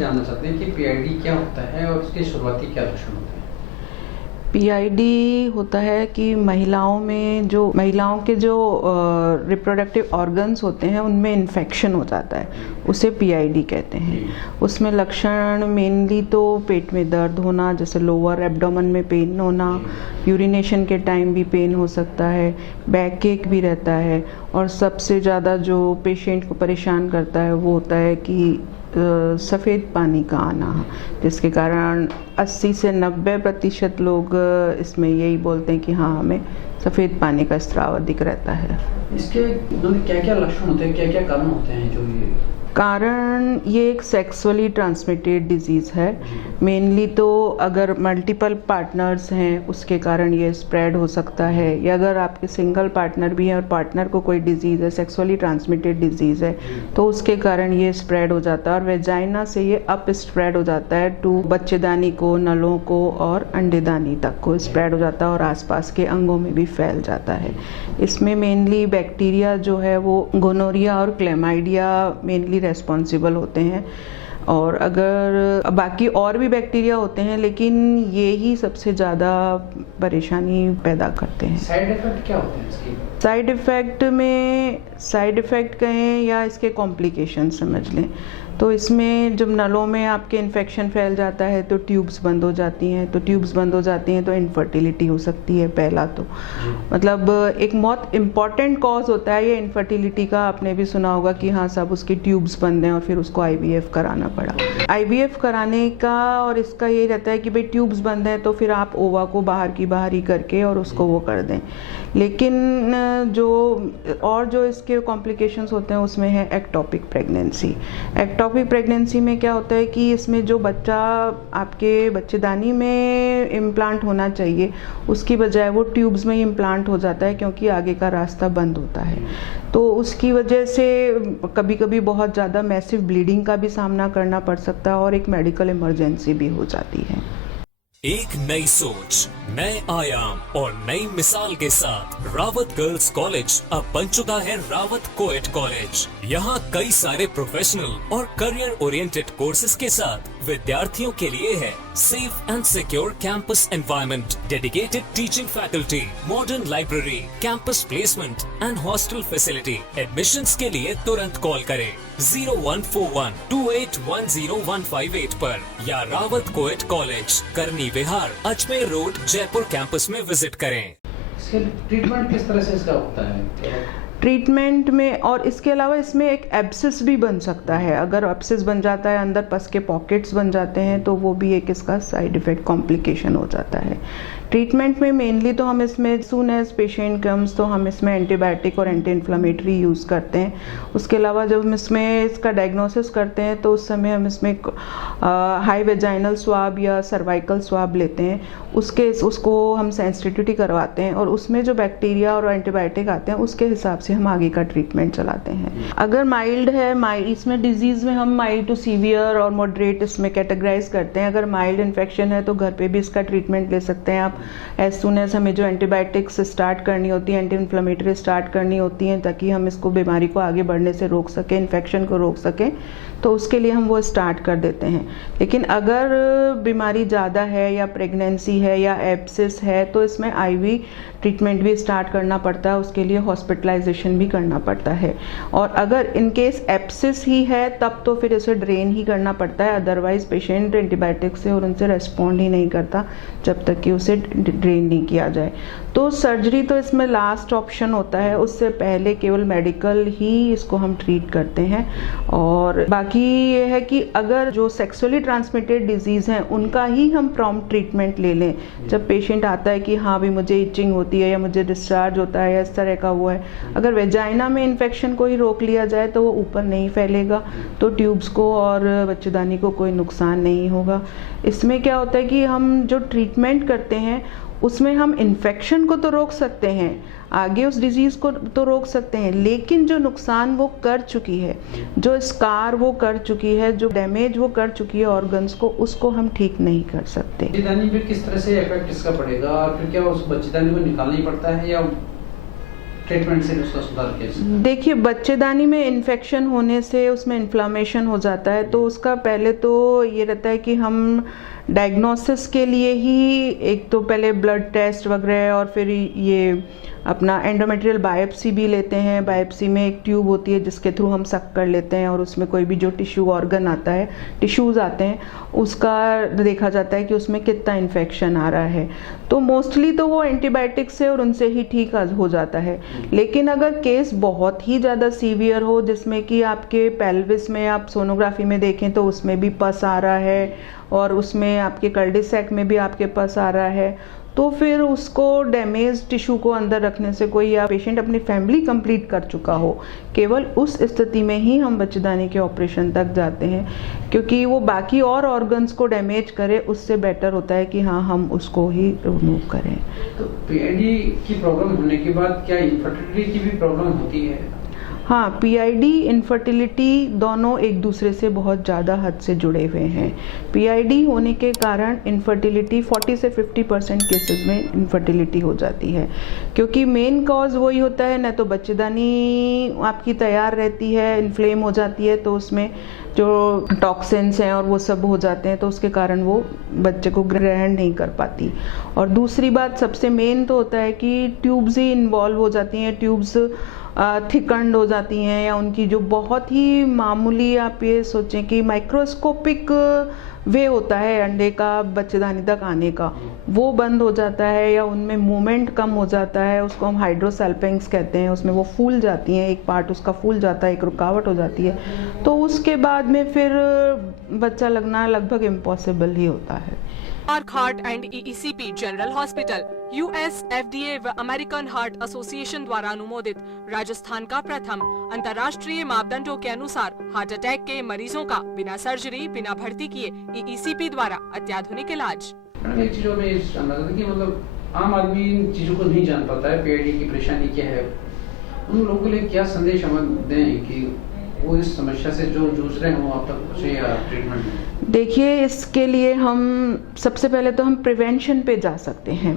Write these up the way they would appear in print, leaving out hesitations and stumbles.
जानना चाहते हैं कि पीआईडी क्या होता है और उसके शुरुआती क्या लक्षण होते हैं। पीआईडी होता है कि महिलाओं के जो रिप्रोडक्टिव ऑर्गन्स होते हैं उनमें इन्फेक्शन हो जाता है, उसे पीआईडी कहते हैं। उसमें लक्षण मेनली तो पेट में दर्द होना, जैसे लोअर एब्डोमेन में पेन होना, यूरिनेशन के टाइम भी पेन हो सकता है, बैक एक भी रहता है, और सबसे ज़्यादा जो पेशेंट को परेशान करता है वो होता है कि सफ़ेद पानी का आना, जिसके कारण 80 से 90% लोग इसमें यही बोलते हैं कि हाँ, हमें सफ़ेद पानी का स्राव अधिक रहता है। इसके क्या क्या लक्षण होते हैं, क्या क्या कारण होते हैं जो ये कारण? ये एक सेक्सुअली ट्रांसमिटेड डिजीज़ है। मेनली तो अगर मल्टीपल पार्टनर्स हैं उसके कारण ये स्प्रेड हो सकता है, या अगर आपके सिंगल पार्टनर भी हैं और पार्टनर को कोई डिजीज़ है, सेक्सुअली ट्रांसमिटेड डिजीज़ है, तो उसके कारण ये स्प्रेड हो जाता है। और वेजाइना से ये अप स्प्रेड हो जाता है टू बच्चेदानी को, नलों को और अंडेदानी तक को स्प्रेड हो जाता है और आसपास के अंगों में भी फैल जाता है। इसमें मेनली बैक्टीरिया जो है वो गोनोरिया और क्लेमाइडिया मेनली रेस्पॉन्सिबल होते हैं, और अगर बाकी और भी बैक्टीरिया होते हैं, लेकिन ये ही सबसे ज़्यादा परेशानी पैदा करते हैं। साइड इफेक्ट क्या होते हैं इसके? साइड इफ़ेक्ट कहें या इसके कॉम्प्लिकेशन समझ लें, तो इसमें जब नलों में आपके इन्फेक्शन फैल जाता है तो ट्यूब्स बंद हो जाती हैं, तो इनफर्टिलिटी हो सकती है। पहला तो मतलब एक बहुत इम्पॉर्टेंट कॉज होता है ये इनफर्टिलिटी का। आपने भी सुना होगा कि हाँ, सब उसकी ट्यूब्स बंद हैं और फिर उसको आईवीएफ कराना पड़ा। आईवीएफ कराने का और इसका ये रहता है कि भाई ट्यूब्स बंद हैं तो फिर आप ओवा को बाहर ही करके और उसको वो कर दें। लेकिन जो इसके कॉम्प्लिकेशंस होते हैं उसमें है एक्टोपिक प्रेगनेंसी। एक्टोपिक प्रेगनेंसी में क्या होता है कि इसमें जो बच्चा आपके बच्चेदानी में इम्प्लांट होना चाहिए उसकी बजाय वो ट्यूब्स में ही इम्प्लांट हो जाता है, क्योंकि आगे का रास्ता बंद होता है। तो उसकी वजह से कभी कभी बहुत ज़्यादा मैसिव ब्लीडिंग का भी सामना करना पड़ सकता है और एक मेडिकल इमरजेंसी भी हो जाती है। एक नई सोच, नए आयाम और नई मिसाल के साथ रावत गर्ल्स कॉलेज अब बन चुका है रावत कोएट कॉलेज। यहाँ कई सारे प्रोफेशनल और करियर ओरिएंटेड कोर्सेज के साथ विद्यार्थियों के लिए है safe and secure campus environment, dedicated teaching faculty, modern library, campus placement and hostel facility. Admissions के लिए तुरंत कॉल करें 0141281015 पर या रावत कोएट कॉलेज, करनी विहार, अजमेर रोड, जयपुर कैंपस में विजिट करें। इसके ट्रीटमेंट किस तरह से इसका होता है? ट्रीटमेंट में और इसके अलावा इसमें एक एब्सिस भी बन सकता है। अगर एब्सिस बन जाता है, अंदर पस के पॉकेट्स बन जाते हैं, तो वो भी एक इसका साइड इफेक्ट कॉम्प्लिकेशन हो जाता है। ट्रीटमेंट में मेनली तो हम इसमें सून एज पेशेंट कम्स तो हम इसमें एंटीबायोटिक और एंटी इन्फ्लेमेटरी यूज़ करते हैं। उसके अलावा जब हम इसमें इसका डायग्नोसिस करते हैं तो उस समय हम इसमें हाई वेजाइनल स्वाब या सर्वाइकल स्वाब लेते हैं, उसको हम सेंसिटिविटी करवाते हैं और उसमें जो बैक्टीरिया और एंटीबायोटिक आते हैं उसके हिसाब से हम आगे का ट्रीटमेंट चलाते हैं। अगर माइल्ड है, इसमें डिजीज़ में हम माइल्ड टू सीवियर और मॉडरेट इसमें कैटेगराइज करते हैं। अगर माइल्ड इन्फेक्शन है तो घर पे भी इसका ट्रीटमेंट ले सकते हैं आप। एज सुन एज हमें जो एंटीबायोटिक्स स्टार्ट करनी होती है, एंटी इन्फ्लेमेटरी स्टार्ट करनी होती हैं, ताकि हम इसको बीमारी को आगे बढ़ने से रोक सकें, इन्फेक्शन को रोक सकें, तो उसके लिए हम वो स्टार्ट कर देते हैं। लेकिन अगर बीमारी ज़्यादा है या प्रेगनेंसी है या एब्सिस है तो इसमें आईवी ट्रीटमेंट भी स्टार्ट करना पड़ता है, उसके लिए हॉस्पिटलाइजेशन भी करना पड़ता है। और अगर इन केस एब्सिस ही है तब तो फिर इसे ड्रेन ही करना पड़ता है, अदरवाइज पेशेंट एंटीबायोटिक से और उनसे रेस्पॉन्ड ही नहीं करता जब तक कि उसे ड्रेन नहीं किया जाए। तो सर्जरी तो इसमें लास्ट ऑप्शन होता है, उससे पहले केवल मेडिकल ही इसको हम ट्रीट करते हैं। और बाकी ये है कि अगर जो सेक्सुअली ट्रांसमिटेड डिजीज़ हैं उनका ही हम प्रॉम्प्ट ट्रीटमेंट ले लें। जब पेशेंट आता है कि हाँ भी मुझे इचिंग होती है या मुझे डिस्चार्ज होता है या इस तरह का हुआ है, अगर वेजाइना में इन्फेक्शन को ही रोक लिया जाए तो वो ऊपर नहीं फैलेगा, तो ट्यूब्स को और बच्चेदानी को कोई नुकसान नहीं होगा। इसमें क्या होता है कि हम जो ट्रीटमेंट करते हैं उसमें हम इन्फेक्शन को तो रोक सकते हैं, आगे उस डिजीज़ को तो रोक सकते हैं, लेकिन जो नुकसान वो कर चुकी है, जो स्कार वो कर चुकी है, जो डैमेज वो कर चुकी है ऑर्गन्स को, उसको हम ठीक नहीं कर सकते। बच्चेदानी पे किस तरह से इफेक्ट इसका पड़ेगा और फिर क्या उस बच्चेदानी को निकालना ही पड़ता है या ट्रीटमेंट से उसका सुधार कैसे? देखिए, बच्चेदानी में इन्फेक्शन होने से उसमें इन्फ्लामेशन हो जाता है, तो उसका पहले तो ये रहता है कि हम डायग्नोसिस के लिए ही एक तो पहले ब्लड टेस्ट वगैरह और फिर ये अपना एंडोमेट्रियल बायोप्सी भी लेते हैं। बायोप्सी में एक ट्यूब होती है जिसके थ्रू हम सक कर लेते हैं और उसमें कोई भी जो टिश्यू ऑर्गन आता है, टिश्यूज़ आते हैं, उसका देखा जाता है कि उसमें कितना इन्फेक्शन आ रहा है। तो मोस्टली तो वो एंटीबायोटिक से और उनसे ही ठीक हो जाता है। लेकिन अगर केस बहुत ही ज़्यादा सीवियर हो, जिसमें कि आपके पेल्विस में आप सोनोग्राफी में देखें तो उसमें भी पस आ रहा है और उसमें आपके कल्डिसेक में भी आपके पस आ रहा है, तो फिर उसको डैमेज टिश्यू को अंदर रखने से कोई, या पेशेंट अपनी फैमिली कंप्लीट कर चुका हो, केवल उस स्थिति में ही हम बच्चेदानी के ऑपरेशन तक जाते हैं। क्योंकि वो बाकी और ऑर्गन्स को डैमेज करे, उससे बेटर होता है कि हाँ हम उसको ही रिमूव करें। तो पीआईडी की प्रॉब्लम होने के बाद क्या इनफर्टिलिटी की भी प्रॉब्लम होती है? हाँ, पीआईडी इनफर्टिलिटी दोनों एक दूसरे से बहुत ज़्यादा हद से जुड़े हुए हैं। पीआईडी होने के कारण इनफर्टिलिटी 40 से 50% केसेस में इनफर्टिलिटी हो जाती है, क्योंकि मेन कॉज वही होता है, न तो बच्चेदानी आपकी तैयार रहती है, इन्फ्लेम हो जाती है, तो उसमें जो टॉक्सिन्स हैं और वो सब हो जाते हैं, तो उसके कारण वो बच्चे को ग्रहण नहीं कर पाती। और दूसरी बात सबसे मेन तो होता है कि ट्यूब्स ही इन्वॉल्व हो जाती हैं, ट्यूब्स थिकंड हो जाती हैं, या उनकी जो बहुत ही मामूली, आप ये सोचें कि माइक्रोस्कोपिक वे होता है अंडे का बच्चेदानी तक आने का, वो बंद हो जाता है, या उनमें मूवमेंट कम हो जाता है, उसको हम हाइड्रोसेल्पिंग्स कहते हैं, उसमें वो फूल जाती हैं, एक पार्ट उसका फूल जाता है, एक रुकावट हो जाती है, तो उसके बाद में फिर बच्चा लगना लगभग इम्पॉसिबल ही होता है। Mark heart and EECP general hospital US FDA व अमेरिकन हार्ट एसोसिएशन द्वारा अनुमोदित राजस्थान का प्रथम अंतर्राष्ट्रीय मापदंडों के अनुसार हार्ट अटैक के मरीजों का बिना सर्जरी, बिना भर्ती किए EECP द्वारा अत्याधुनिक इलाज। एक चीजों में जानना था कि मतलब आम आदमी इन चीजों को नहीं जान पाता है, पीआईडी की परेशानी क्या है, उन लोगों के लिए क्या संदेश हम दें कि वो इस समस्या से जो जूझ रहे हो आप तक पहुंचे या ट्रीटमेंट? देखिए, इसके लिए हम सबसे पहले तो हम प्रिवेंशन पे जा सकते हैं।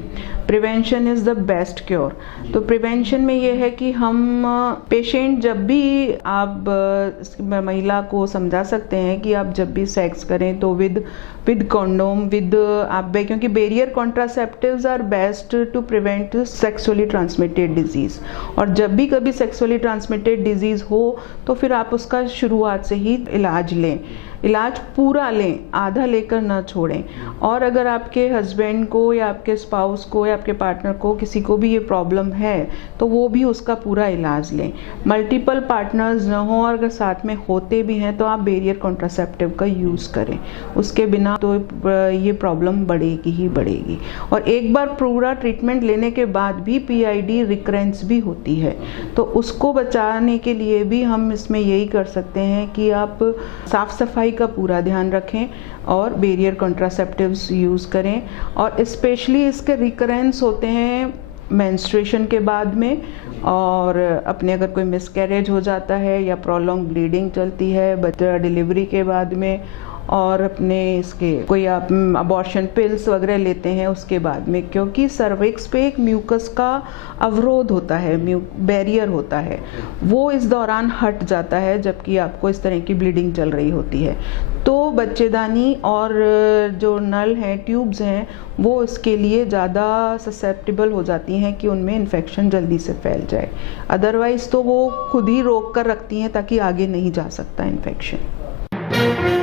Prevention is the best cure. तो प्रिवेंशन में ये है कि हम पेशेंट जब भी आप महिला को समझा सकते हैं कि आप जब भी सेक्स करें तो विद कॉन्डोम, विद आप, क्योंकि barrier contraceptives are best to prevent sexually transmitted disease. और जब भी कभी सेक्सुअली ट्रांसमिटेड डिजीज़ हो तो फिर आप उसका शुरुआत से ही इलाज लें, इलाज पूरा लें, आधा लेकर ना छोड़ें। और अगर आपके हस्बैंड को या आपके स्पाउस को या आपके पार्टनर को किसी को भी ये प्रॉब्लम है तो वो भी उसका पूरा इलाज लें। मल्टीपल पार्टनर्स न हो और अगर साथ में होते भी हैं तो आप बेरियर कॉन्ट्रासेप्टिव का यूज़ करें, उसके बिना तो ये प्रॉब्लम बढ़ेगी ही बढ़ेगी। और एक बार पूरा ट्रीटमेंट लेने के बाद भी पीआईडी रिकरेंस भी होती है, तो उसको बचाने के लिए भी हम इसमें यही कर सकते हैं कि आप साफ सफाई का पूरा ध्यान रखें और बेरियर कॉन्ट्रासेप्टिव्स यूज़ करें। और स्पेशली इसके रिकरेंस होते हैं मेंस्ट्रुएशन के बाद में, और अपने अगर कोई मिसकैरेज हो जाता है या प्रोलॉन्ग ब्लीडिंग चलती है बच्चा डिलीवरी के बाद में, और अपने इसके कोई आप अबॉर्शन पिल्स वगैरह लेते हैं उसके बाद में, क्योंकि सर्विक्स पे एक म्यूकस का अवरोध होता है, बैरियर होता है, वो इस दौरान हट जाता है जबकि आपको इस तरह की ब्लीडिंग चल रही होती है। तो बच्चेदानी और जो नल हैं, ट्यूब्स हैं, वो इसके लिए ज़्यादा ससेप्टिबल हो जाती हैं कि उनमें इन्फेक्शन जल्दी से फैल जाए। अदरवाइज़ तो वो खुद ही रोक कर रखती हैं ताकि आगे नहीं जा सकता इन्फेक्शन।